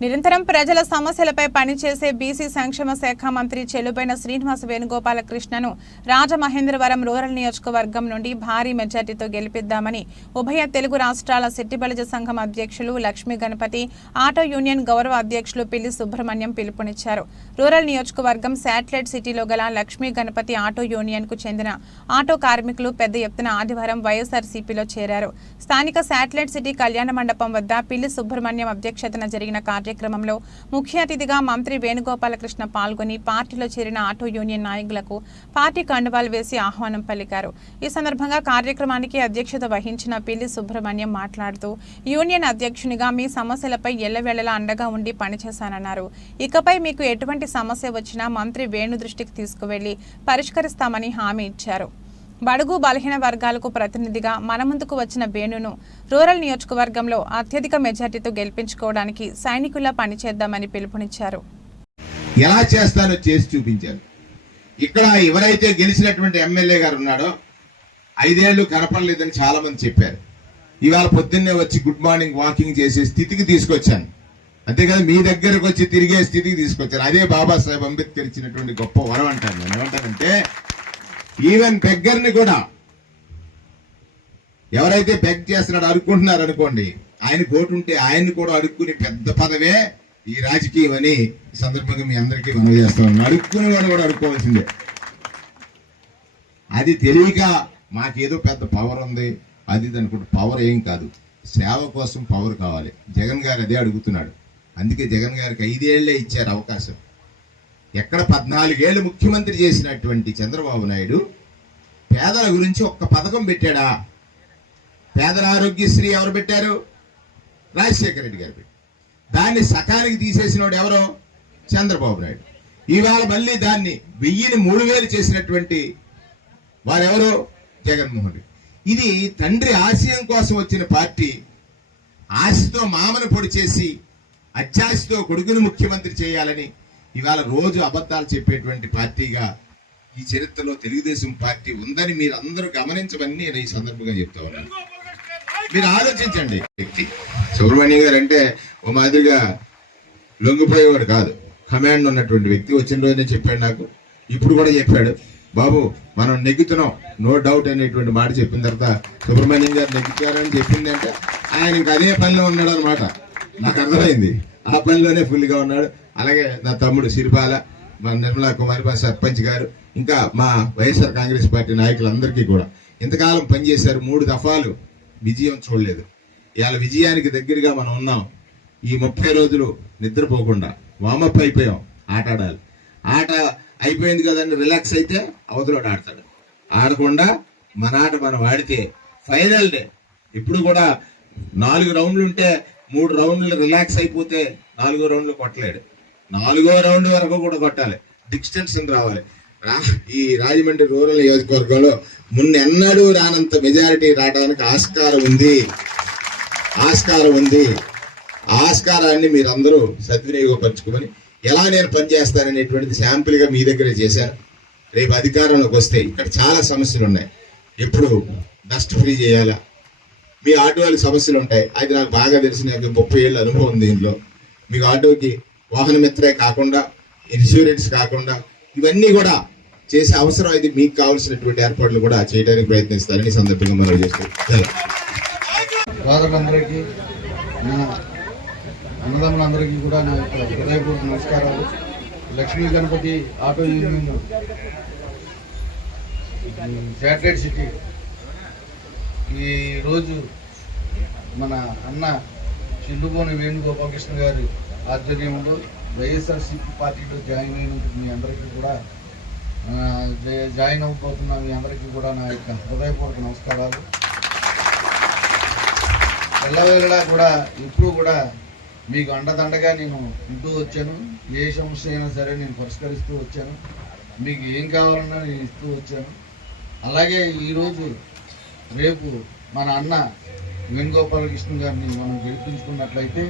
నిరంతరం ప్రజల సమస్యలపై పనిచేసే బీసీ సంక్షేమ శాఖ మంత్రి చెలుబైన శ్రీనివాస వేణుగోపాలకృష్ణను రాజమహేంద్రవరం రూరల్ నియోజకవర్గం నుండి భారీ మెజార్టీతో గెలిపిద్దామని ఉభయ తెలుగు రాష్ట్రాల సిట్టిబలిజ సంఘం అధ్యక్షులు లక్ష్మీ గణపతి ఆటో యూనియన్ గౌరవ అధ్యక్షులు పిల్లి సుబ్రహ్మణ్యం పిలుపునిచ్చారు. రూరల్ నియోజకవర్గం శాటిలైట్ సిటీలో గల లక్ష్మీ గణపతి ఆటో యూనియన్కు చెందిన ఆటో కార్మికులు పెద్ద ఎత్తున ఆదివారం వైఎస్ఆర్సీపీలో చేరారు. స్థానిక శాటిలైట్ సిటీ కళ్యాణ మండపం వద్ద పిల్లి సుబ్రహ్మణ్యం అధ్యక్షతన జరిగిన కార్యక్రమంలో ముఖ్య అతిథిగా మంత్రి వేణుగోపాలకృష్ణ పాల్గొని పార్టీలో చేరిన ఆటో యూనియన్ నాయకులకు పార్టీ కండువాలు వేసి ఆహ్వానం పలికారు. ఈ సందర్భంగా కార్యక్రమానికి అధ్యక్షత వహించిన పిల్లి సుబ్రహ్మణ్యం మాట్లాడుతూ యూనియన్ అధ్యక్షునిగా మీ సమస్యలపై ఎల్లవేళలా అండగా ఉండి పనిచేశానన్నారు. ఇకపై మీకు ఎటువంటి సమస్య వచ్చినా మంత్రి వేణు దృష్టికి తీసుకువెళ్ళి పరిష్కరిస్తామని హామీ ఇచ్చారు. బడుగు బలహీన వర్గాలకు ప్రతినిధిగా మన ముందుకు వచ్చిన వేణును రూరల్ నియోజకవర్గంలో అత్యధిక మెజార్టీతో గెలిపించుకోవడానికి సైనికుల పనిచేద్దామని పిలుపునిచ్చారు. ఎలా చేస్తానో చేసి చూపించారు. ఇక్కడ ఎవరైతే గెలిచినటువంటి ఎమ్మెల్యే గారు ఉన్నాడో ఐదేళ్ళు కనపడలేదని చాలా మంది చెప్పారు. ఇవాళ పొద్దున్నే వచ్చి గుడ్ మార్నింగ్ వాకింగ్ చేసే స్థితికి తీసుకొచ్చాను. అంతేకాదు మీ దగ్గరకు వచ్చి తిరిగే స్థితికి తీసుకొచ్చాను. అదే బాబాసాహెబ్ అంబేద్కర్ ఇచ్చినటువంటి గొప్ప వరం అంటాను నేను. ఏమంటానంటే ఈవెన్ బెగ్గర్ని కూడా ఎవరైతే బెగ్ చేస్తున్నాడు అడుక్కుంటున్నారు అనుకోండి ఆయన కోటు ఉంటే ఆయన్ని కూడా అడుక్కుని పెద్ద పదవే ఈ రాజకీయం అని సందర్భంగా మీ అందరికీ మనం చేస్తాం అడుక్కుని వాడు కూడా అడుక్కోవాల్సిందే. అది తెలియక మాకేదో పెద్ద పవర్ ఉంది. అది అనుకుంటే పవర్ ఏం కాదు. సేవ కోసం పవర్ కావాలి. జగన్ గారు అదే అడుగుతున్నాడు. అందుకే జగన్ గారికి ఐదేళ్ళే ఇచ్చారు అవకాశం. ఎక్కడ పద్నాలుగేళ్ళు ముఖ్యమంత్రి చేసినటువంటి చంద్రబాబు నాయుడు పేదల గురించి ఒక్క పథకం పెట్టాడా? పేదల ఆరోగ్యశ్రీ ఎవరు పెట్టారు? రాజశేఖర రెడ్డి గారు పెట్టారు. దాన్ని సకానికి తీసేసినోడు ఎవరో? చంద్రబాబు నాయుడు. ఇవాళ మళ్ళీ దాన్ని వెయ్యిని మూడు వేలు చేసినటువంటి వారెవరో? జగన్మోహన్ రెడ్డి. ఇది తండ్రి ఆశయం కోసం వచ్చిన పార్టీ ఆశతో మామను పొడి చేసి అత్యాశతో కొడుకును ముఖ్యమంత్రి చేయాలని ఇవాళ రోజు అబద్ధాలు చెప్పేటువంటి పార్టీగా ఈ చరిత్రలో తెలుగుదేశం పార్టీ ఉందని మీరు అందరూ గమనించమని నేను ఈ సందర్భంగా చెప్తా ఉన్నాను. మీరు ఆలోచించండి. వ్యక్తి సుబ్రహ్మణ్యం గారు అంటే ఓ మాదిరిగా లొంగిపోయేవాడు కాదు. కమాండ్ ఉన్నటువంటి వ్యక్తి వచ్చిన రోజునే చెప్పాడు నాకు. ఇప్పుడు కూడా చెప్పాడు. బాబు మనం నెగ్గుతున్నాం. నో డౌట్ అనేటువంటి మాట చెప్పిన తర్వాత సుబ్రహ్మణ్యం గారు నెగ్గుతారని చెప్పిందంటే ఆయన ఇంకా అదే పనిలో ఉన్నాడు అనమాట నాకు అర్థమైంది. ఆ పనిలోనే ఫుల్గా ఉన్నాడు. అలాగే నా తమ్ముడు సిరిపాల మా నిర్మలా కుమారి మా సర్పంచ్ గారు ఇంకా మా వైఎస్ఆర్ కాంగ్రెస్ పార్టీ నాయకులందరికీ కూడా. ఇంతకాలం పనిచేశారు మూడు దఫాలు విజయం చూడలేదు. ఇవాళ విజయానికి దగ్గరగా మనం ఉన్నాం. ఈ ముప్పై రోజులు నిద్రపోకుండా వామప్ అయిపోయాం ఆట ఆడాలి. ఆట అయిపోయింది కదండి రిలాక్స్ అయితే అవతలోడు ఆడతాడు. ఆడకుండా మన ఆట మనం ఆడితే ఫైనల్ డే. ఇప్పుడు కూడా నాలుగు రౌండ్లు ఉంటే మూడు రౌండ్లు రిలాక్స్ అయిపోతే నాలుగో రౌండ్లు కొట్టలేడు. నాలుగో రౌండ్ వరకు కూడా కొట్టాలి. డిస్టెన్స్ రావాలి? రా ఈ రాజమండ్రి రూరల్ నియోజకవర్గంలో మున్నెన్నడూ రానంత మెజారిటీ రావడానికి ఆస్కారం ఉంది. ఆస్కారం ఉంది. ఆస్కారాన్ని మీరందరూ సద్వినియోగపరచుకోమని ఎలా నేను పనిచేస్తాననేటువంటిది శాంపిల్గా మీ దగ్గరే చేశాను. రేపు అధికారంలోకి వస్తే ఇక్కడ చాలా సమస్యలు ఉన్నాయి ఎప్పుడు డస్ట్ ఫ్రీ చేయాలా? మీ ఆటో సమస్యలు ఉంటాయి. అది నాకు బాగా తెలిసిన నాకు ముప్పై ఏళ్ళ అనుభవం ఉంది దీంట్లో మీకు ఆటోకి వాహన మిత్రే కాకుండా ఇన్సూరెన్స్ కాకుండా ఇవన్నీ కూడా చేసే అవసరం అయితే మీకు కావాల్సినటువంటి ఏర్పాట్లు కూడా చేయడానికి ప్రయత్నిస్తారని సందర్భంగా మనం చేస్తాం సోదరులందరికీ నా అన్నదమ్ములందరికీ కూడా నా యొక్క హృదయపూర్వక నమస్కారాలు. Lakshmi Ganapathi auto union satellite city ఈరోజు మన అన్న చిల్లుబోని వేణుగోపాలకృష్ణ గారి ఆధ్వర్యంలో వైఎస్ఆర్సీపీ పార్టీలో జాయిన్ అయినందుకు మీ అందరికీ కూడా జాయిన్ అవ్వబోతున్న మీ అందరికీ కూడా నా యొక్క హృదయపూర్వక నమస్కారాలు. ఎల్లవేళలా కూడా ఇప్పుడు కూడా మీకు అండదండగా నేను ఉంటూ వచ్చాను. ఏ సమస్య అయినా సరే నేను పరిష్కరిస్తూ వచ్చాను. మీకు ఏం కావాలన్నా నేను ఇస్తూ వచ్చాను. అలాగే ఈరోజు రేపు మన అన్న వేణుగోపాలకృష్ణ గారిని మనం గెలిపించుకున్నట్లయితే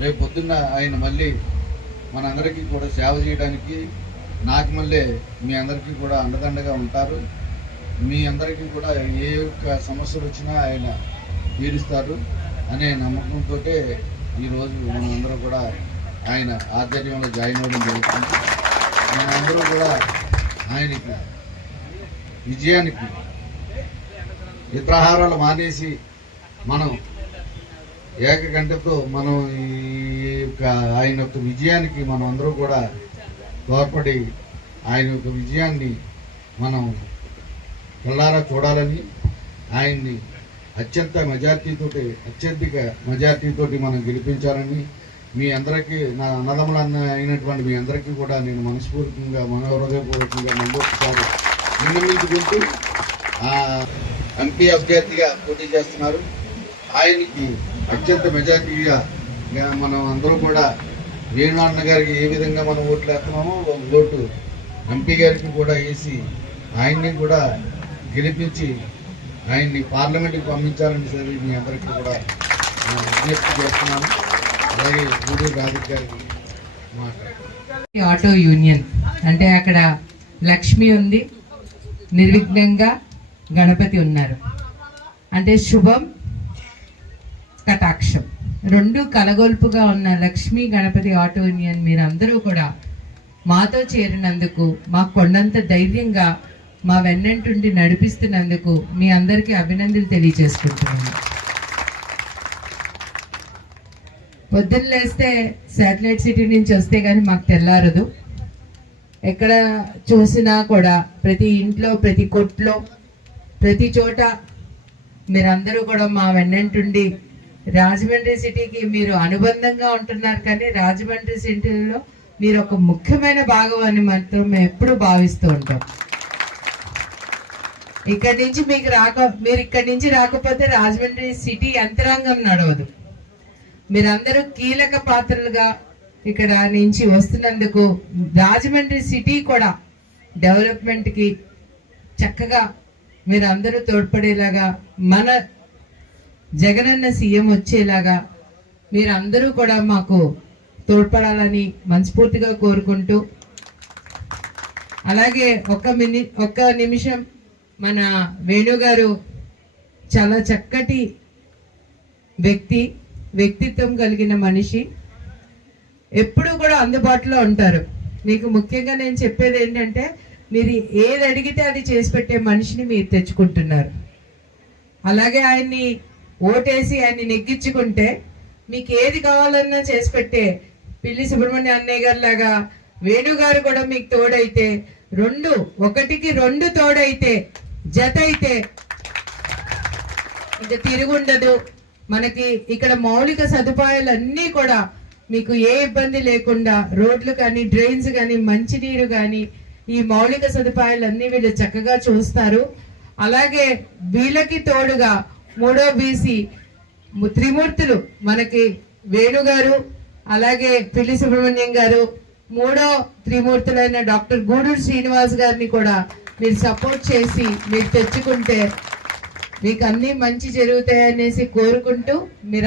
రేపు పొద్దున్న ఆయన మళ్ళీ మనందరికీ కూడా సేవ చేయడానికి నాకు మళ్ళీ మీ అందరికీ కూడా అండదండగా ఉంటారు. మీ అందరికీ కూడా ఏ యొక్క సమస్యలు వచ్చినా ఆయన తీరుస్తారు అనే నమ్మకంతో ఈరోజు మనందరూ కూడా ఆయన ఆధ్వర్యంలో జాయిన్ అవ్వడం జరుగుతుంది. మనందరూ కూడా ఆయనకి విజయానికి మిత్రాహారాలు మానేసి మనం ఏకకంఠతో మనం ఈ యొక్క ఆయన యొక్క విజయానికి మనం అందరూ కూడా తోడ్పడి ఆయన యొక్క విజయాన్ని మనం కళ్ళారా చూడాలని ఆయన్ని అత్యంత మెజార్టీతోటి అత్యధిక మెజార్టీతోటి మనం గెలిపించాలని మీ అందరికీ నా అన్నదమ్ములు అయినటువంటి మీ అందరికీ కూడా నేను మనస్ఫూర్తిగా మనోహృదయపూర్వకంగా మళ్ళొకసారి విన్నమించుకుంటూ ఆ ఎంపీ అభ్యర్థిగా పోటీ చేస్తున్నారు. ఆయనకి అత్యంత మెజార్టీగా మనం అందరూ కూడా వేణు అన్న గారికి ఏ విధంగా మనం ఓట్లు వేస్తున్నామో ఓటు ఎంపీ గారికి కూడా వేసి ఆయన్ని కూడా గెలిపించి ఆయన్ని పార్లమెంట్కి పంపించాలని సరే మీ అందరికీ కూడా విజ్ఞప్తి చేస్తున్నాను. అలాగే గూడూరు రాధిక్ గారికి ఆటో యూనియన్ అంటే అక్కడ లక్ష్మి ఉంది. నిర్విఘ్నంగా గణపతి ఉన్నారు. అంటే శుభం కటాక్షం. రెండు కలగొల్పుగా ఉన్న లక్ష్మీ గణపతి ఆటో యూనియన్ మీరందరూ కూడా మాతో చేరినందుకు మా కొండంత ధైర్యంగా మా వెన్నంటుండి నడిపిస్తున్నందుకు మీ అందరికీ అభినందనలు తెలియజేసుకుంటున్నాను. పొద్దున్న లేస్తే శాటిలైట్ సిటీ నుంచి వస్తే కానీ మాకు తెల్లారదు. ఎక్కడ చూసినా కూడా ప్రతి ఇంట్లో ప్రతి కొట్లో ప్రతి చోట మీరందరూ కూడా మా వెన్నంటుండి రాజమండ్రి సిటీకి మీరు అనుబంధంగా ఉంటున్నారు కానీ రాజమండ్రి సిటీలో మీరు ఒక ముఖ్యమైన భాగం అని మాత్రం మేము ఎప్పుడు భావిస్తూ ఉంటాం. ఇక్కడి నుంచి మీకు రాక మీరు ఇక్కడి నుంచి రాకపోతే రాజమండ్రి సిటీ యంత్రాంగం నడవదు. మీరందరూ కీలక పాత్రలుగా ఇక్కడ నుంచి వస్తున్నందుకు రాజమండ్రి సిటీ కూడా డెవలప్మెంట్కి చక్కగా మీరు అందరూ తోడ్పడేలాగా మన జగనన్న సీఎం వచ్చేలాగా మీరందరూ కూడా మాకు తోడ్పడాలని మనస్ఫూర్తిగా కోరుకుంటూ అలాగే ఒక్క మిని ఒక్క నిమిషం మన వేణుగారు చాలా చక్కటి వ్యక్తి వ్యక్తిత్వం కలిగిన మనిషి. ఎప్పుడూ కూడా అందుబాటులో ఉంటారు. మీకు ముఖ్యంగా నేను చెప్పేది ఏంటంటే మీరు ఏది అడిగితే అది చేసి పెట్టే మనిషిని మీరు తెచ్చుకుంటున్నారు. అలాగే ఆయన్ని ఓటేసి ఆయన్ని నెగ్గించుకుంటే మీకు ఏది కావాలన్నా చేసి పెట్టే పిల్లి సుబ్రహ్మణ్య అన్నయ్య గారు లాగా వేణుగారు కూడా మీకు తోడైతే రెండు ఒకటికి రెండు తోడైతే జత అయితే ఇంకా తిరుగుండదు మనకి ఇక్కడ మౌలిక సదుపాయాలన్నీ కూడా మీకు ఏ ఇబ్బంది లేకుండా రోడ్లు కానీ డ్రైన్స్ కానీ మంచినీరు కానీ ఈ మౌలిక సదుపాయాలు వీళ్ళు చక్కగా చూస్తారు. అలాగే వీళ్ళకి తోడుగా మూడో బీసీ త్రిమూర్తులు మనకి వేణుగారు అలాగే పిల్లి సుబ్రహ్మణ్యం గారు మూడో త్రిమూర్తులైన డాక్టర్ గూడూరు శ్రీనివాస్ గారిని కూడా మీరు సపోర్ట్ చేసి మీరు తెచ్చుకుంటే మీకు అన్నీ మంచి జరుగుతాయనేసి కోరుకుంటూ మీరు